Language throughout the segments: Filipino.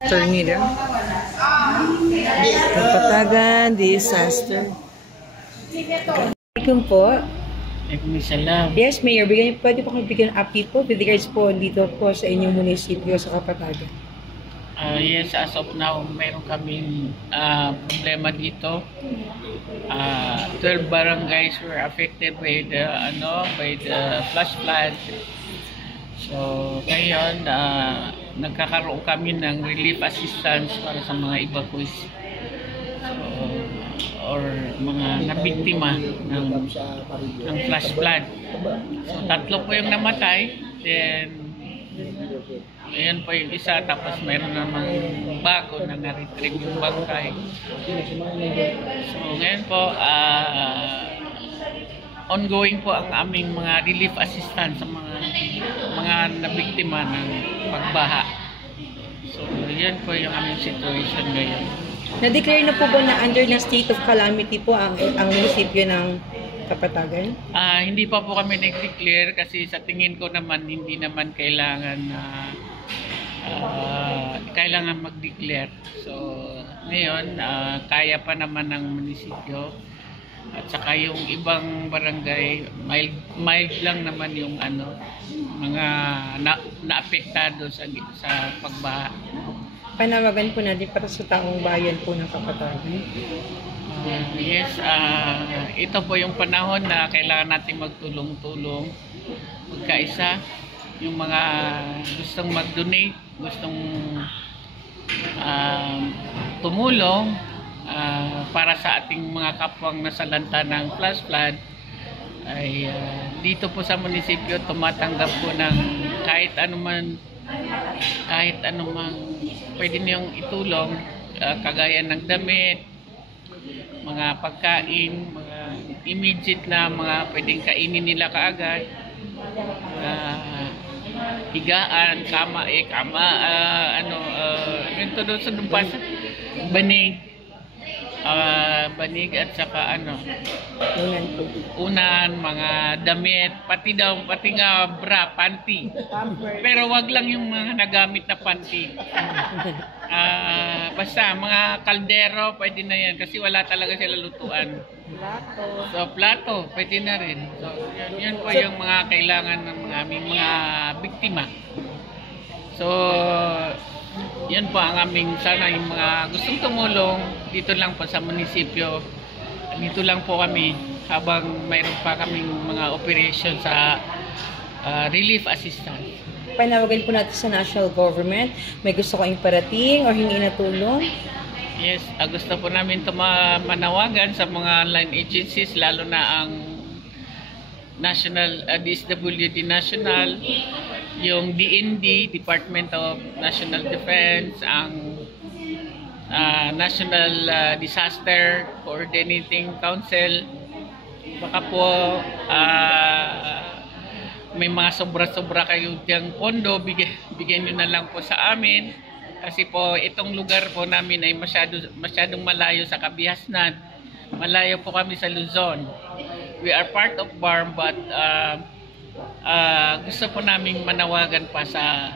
Tornado. Kapatagan, disaster. Assalamualaikum po. Waalaikumsalam. Yes, Mayor. Pwede po kayo bigyan ng update po with regards po dito po sa inyong munisipyo sa Kapatagan. Yes, as of now, mayroon kaming problema dito. 12 barangays were affected by the flash flood. So, ngayon, nagkakaroon kami ng relief assistance para sa mga evacuees. So, or mga nabiktima ng flash flood. So, 3 po yung namatay. Then, ayan po yung isa. Tapos, mayroon namang bago na na-retrieve yung bangkay. So, ngayon po, ongoing po ang aming mga relief assistance sa mga nabiktima ng pagbaha. So, yan po yung aming situation ngayon. Na-declare na po ba na under na state of calamity po ang munisipyo ng Kapatagan? Hindi pa po kami nag-declare kasi sa tingin ko naman hindi naman kailangan mag-declare. So, ngayon, kaya pa naman ng munisipyo. At saka yung ibang barangay, mild lang naman yung mga naapektado sa pagbaha. Panawagan po natin para sa taong bayan po ng Kapatagan. Yes, ito po yung panahon na kailangan natin magtulong-tulong, magkaisa. Yung mga gustong mag-donate, gustong tumulong para sa ating mga kapwang nasalanta ng flash flood, ay dito po sa munisipyo tumatanggap po ng kahit anumang pwede niyong itulong, kagaya ng damit, mga pagkain, mga immediate na mga pwedeng kainin nila kaagad, higaan, kama, ito doon sa dumpas, banig at saka unan, mga damit, pati nga bra, panty. Pero wag lang yung mga nagamit na panty. Basta mga kaldero pwede na yan kasi wala talaga sila lutuan. So plato pwede na rin. So yan po yung mga kailangan ng aming mga biktima. So yan po ang aming sana yung mga gustong tumulong dito lang po sa munisipyo. Dito lang po kami habang mayroon pa kaming mga operation sa relief assistance. Panawagan po natin sa national government. May gusto ko imparating o hingi na tulong? Yes, gusto po namin manawagan sa mga online agencies, lalo na ang National DSWD National, yung DND, Department of National Defense, ang National Disaster Coordinating Council. Baka po may mga sobra-sobra kayo diyang pondo, bigyan nyo na lang po sa amin. Kasi po itong lugar po namin ay masyadong malayo sa Kabiasnan. Malayo po kami sa Luzon. We are part of BARM, but gusto po naming manawagan pa sa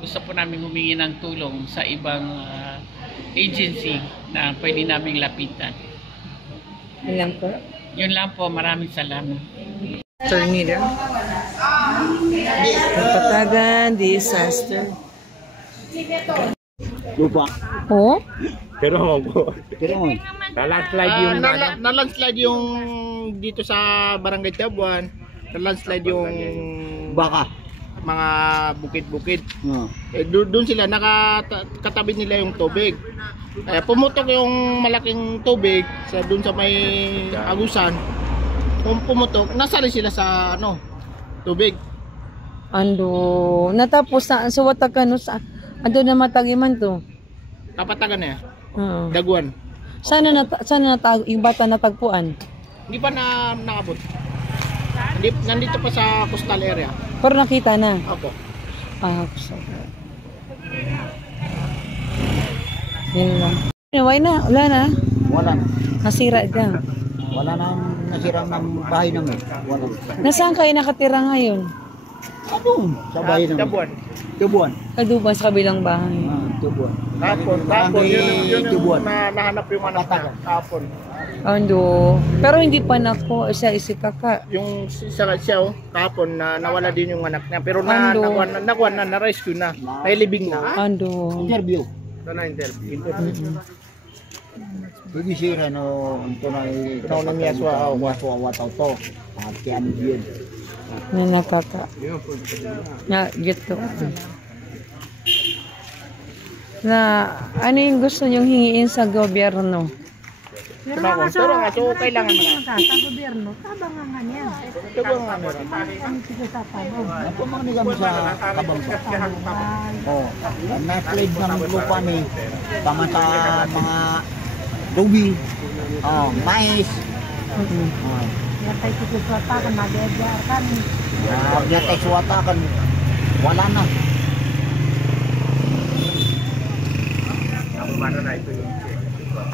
gusto po naming humingi ng tulong sa ibang agency na pwede naming lapitan. Yun lang po. Yun lang po. Maraming salamat. Tornado. Kapatagan, disaster. Lupa. Oh? Pero na-landslide yung na-landslide yung dito sa Barangay Tabuan. Na-landslide yung baka, mga bukid-bukid. Doon sila nakatabi nila yung tubig. Pumutok yung malaking tubig doon sa may agusan. Pumutok, nasali sila sa tubig. Natapos na sa Watagano sa na matagiman to. Kapatagan na yan. Daguan. Sana yung bata natagpuan? Hindi pa nakabot. Nandito pa sa coastal area. Pero nakita na? Opo. Yun lang. Wala na? Wala na. Nasira dyan. Wala na nasirang ng bahay namin. Wala. Nasaan kayo nakatira ngayon? Sa bahay namin. Tabuan. Tabuan. Kaduban sa kabilang bahay. Tubuan. Kapon, yun Tubuan. na nahanap yung anak niya. Kapon. Ando. Pero hindi pa nako isa kaka. Yung siya oh, kapon na nawala din yung anak niya. Pero Ando. nakuha na, na-rescue na. Nailibing na. Ando. Interview. Ito na interview. Hindi sira no ito na Ikaw na niya swa wataw to. Pagkian yun. Na nakaka. Na gito. Na ano yung gusto nyong hingiin sa gobyerno? Pero nga so kailangan na. Sa gobyerno, tabang nga niya. Tabang nga meron. Ang sige sa tabang. Ako mga nigam sa kabang to. Oh, na-trade ng lupa ni tama sa mga ruby, mais. Yatay sige sa takan, mag-edgar kan. Yatay suwata kan wala na.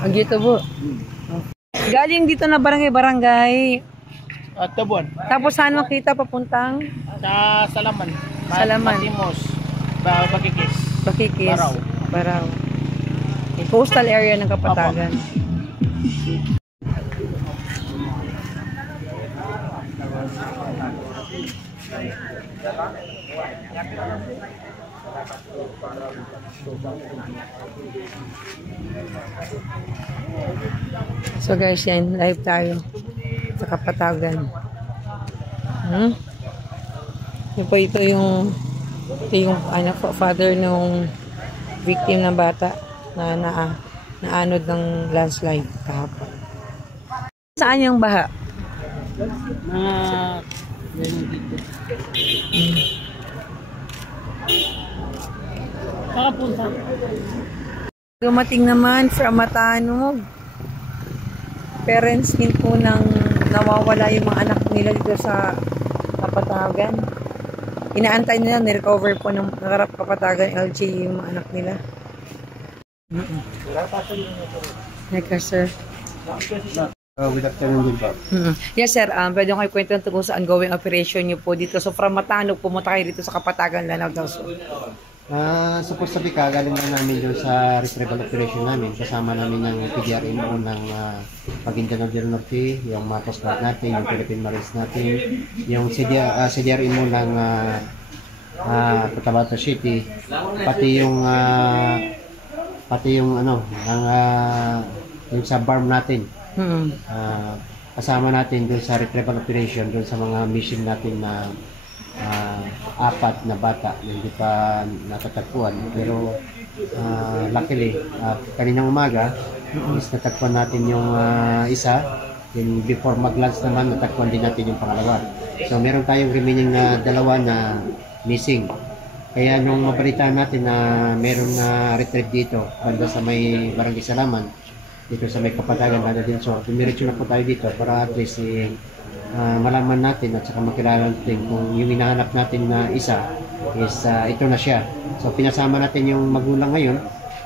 Ang gito po. Galing dito na barangay. At Tabuan. Tapos saan makita papuntang? Sa Salaman. Salaman. Matimos. Bakikis. Bakikis. Baraw. Yung coastal area ng Kapatagan. So guys, yan, live tayo sa Kapatagan. Ito yung anak ko, father nung victim ng bata na naanod ng landslide kahapon. Saan yung baha? Dumating naman from Matanog. Parents din po nang nawawala yung mga anak nila dito sa Kapatagan. Inaantay nila, nirecover po ng Kapatagan LG yung mga anak nila. Teka, sir. Good afternoon din po. Yes, sir. Pwede ko kayo kwento tungkol sa ongoing operation niyo po dito. So, from Matanog, pumunta kayo dito sa Kapatagan, Lanao del Sur. Supposed to be galing na namin doon sa retrieval operation namin. Kasama namin yung PDRMO ng Maguindanao del Norte, yung mga Coast Guard natin, yung Philippine Marines natin, yung CDRMO ng Cotabato City, pati yung yung sa BARM natin. Kasama natin doon sa retrieval operation, doon sa mga mission natin na 4 na bata na hindi pa natatagpuan, pero luckily kaninang umaga is natagpuan natin yung isa, then before mag-lunch naman natagpuan din natin yung pangalawa. So meron tayong remaining na 2 na missing, kaya nung mabalitaan natin na meron na retrieve dito banda sa may Barangay Salaman dito sa may Kapatagan, Lanao del Sur, dumiretso na po tayo dito para at least malaman natin at saka makilala natin kung yung hinahanap natin na isa is ito na siya. So pinasama natin yung magulang ngayon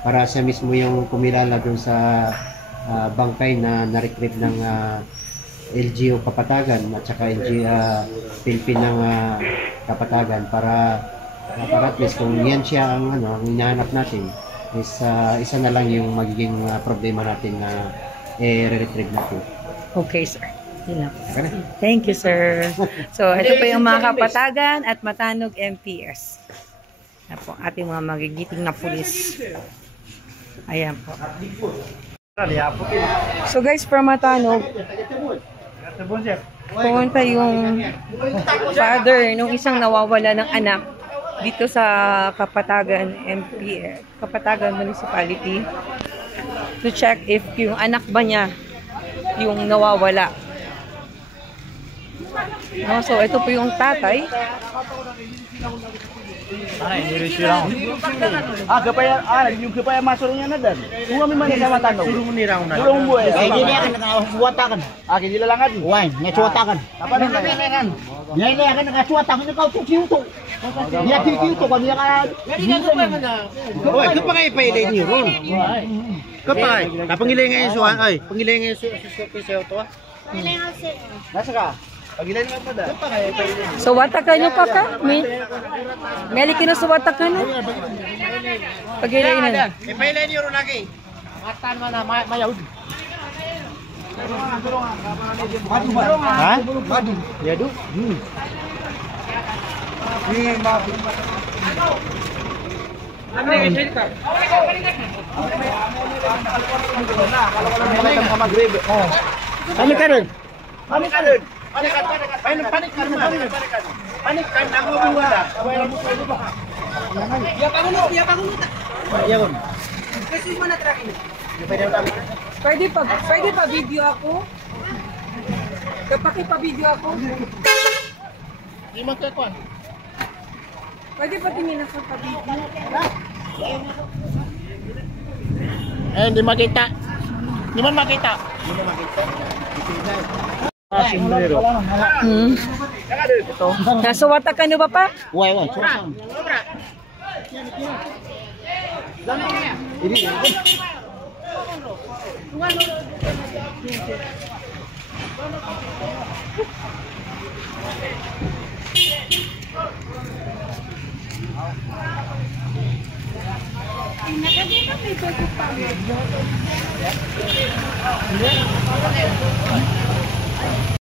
para siya mismo yung kumilala dun sa bangkay na na-retrieve ng LGU Kapatagan at saka Philippine ng Kapatagan para at least kung yan siya ang ang hinahanap natin is isa na lang yung magiging problema natin na i-retrieve natin. Okay, sir. Thank you, sir. So, ito po yung mga Kapatagan at Matanog MPS. Yan po, ating mga magigiting na pulis. Ayan po. So, guys, from Matanog, pumunta yung father nung isang nawawala ng anak dito sa Kapatagan MPS, Kapatagan Municipality, to check if yung anak ba niya yung nawawala. No, so ito po yung tatay. Yung kapaya masuk niya na dan. Kung kami man sa Matanog. Surong nirang na. Surong buhay. Hindi akan nakasuwatakan. Akin nilalangan. Why? Nasuwatakan. Apa na kailangan? Hindi akan nakasuwatakan ikaw tukiuto. Niya tukiuto kan niya ka. Oy, kapag ay pailay niyo ron. Kapag napangilay ngayon suwan ay, pangilay ngayon sa to. Nasa ka? Pagilan nga pa da. So watakan nyo pa ka? Ngali kino sa watakan no? Pagilainan. Ipailan niyo ron lagi. Matan man na mayaw. Ha? Madu. Ya du. Ni madu. Panik ka rin. Panik ka rin. Panik ka. Panik ka. Panik ka. Ako buwala. Ya pangulo. Ya ron. Kasi mana tracking. Pwede pa video ako? Kapag pa video ako? Di magkakuan. Pwede pa tingin ako pa video? Hindi makita. Di man makita. Simulero. Nasa watakan nyo ba pa? Why? Sorang. Nakadito may pagkupalit.